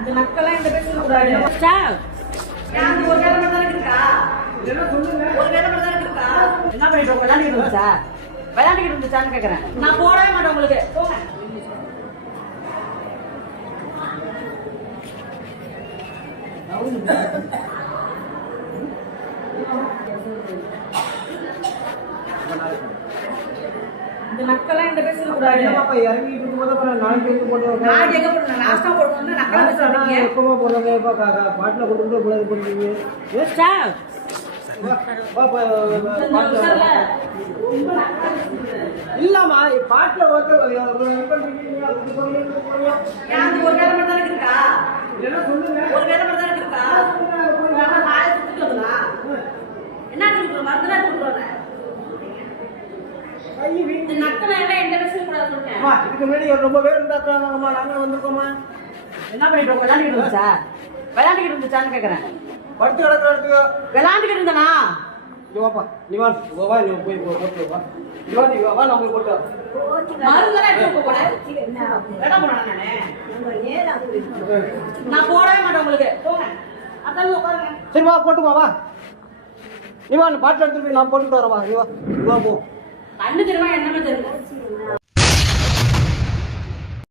இந்த மக்கள்லாம் இந்த பேர் சொல்லக்கூடாது. ஒரு வேலை மட்டும் தான் இருக்கா? ஒரு வேலை மட்டும் தான் இருக்கா? என்ன பண்ணிட்டு விளையாண்டுக்கிட்டு இருந்துச்சா? விளையாண்டுக்கிட்டு இருந்துச்சான்னு கேட்கறேன். நான் போடவே மாட்டேன் உங்களுக்கு. போங்க. இந்த மக்கள்லாம் இந்த பேர் சொல்லக்கூடாது. இறங்கிட்டு இருக்கும்போது அப்புறம் நாளைக்கு எடுத்து போட்டு நாளைக்கு எங்க போடணும்? லாஸ்டா போடணும்னா நக்கலா பேசுறீங்க. எப்பமா போடுறாங்க இப்போ பாட்டில் கொண்டு வந்து போடுறது போடுறீங்க இல்லாமா பாட்டில் வந்து ஒரு வேலை மட்டும் தான் இருக்கா? சொல்லுங்க ஒரு வேலை மட்டும் தான் இருக்கா? நாளை சுத்திட்டு வரலாம். என்ன கொடுக்குறோம்? மருந்து தான் கொடுக்குறோம். இந்த நக்கலை எல்லாம் எந்த பேர் சொல்லக்கூடாது சொல்றேன். இதுக்கு முன்னாடி ரொம்ப பேர் இருந்தாக்காங்கம்மா நாங்கள் வந்திருக்கோம்மா. என்ன பண்ணிட்டு விளையாண்டுக்கிட்டு இருந்துச்சா? விளையாண்டுக்கிட்டு இருந்துச்சான்னு கேட்கறேன். படுத்து கிடக்கிறதுக்கு விளையாண்டுக்கிட்டு இருந்தனா? நீ வாப்பா நீ வா நீ போய் போட்டு வா நீ வா நான் போய் போட்டு மருந்தெல்லாம் எடுத்து போறேன். வேட போறேன் நானே. நான் போடவே மாட்டேன் உங்களுக்கு. போங்க. அதான் உட்காருங்க. சரி வா போட்டுமா வா நீ வா பாட்டில் எடுத்துட்டு போய் நான் போட்டுட்டு வரேன் வா நீ வா போ கண்ணு தெரியுமா என்னமே தெரியும்.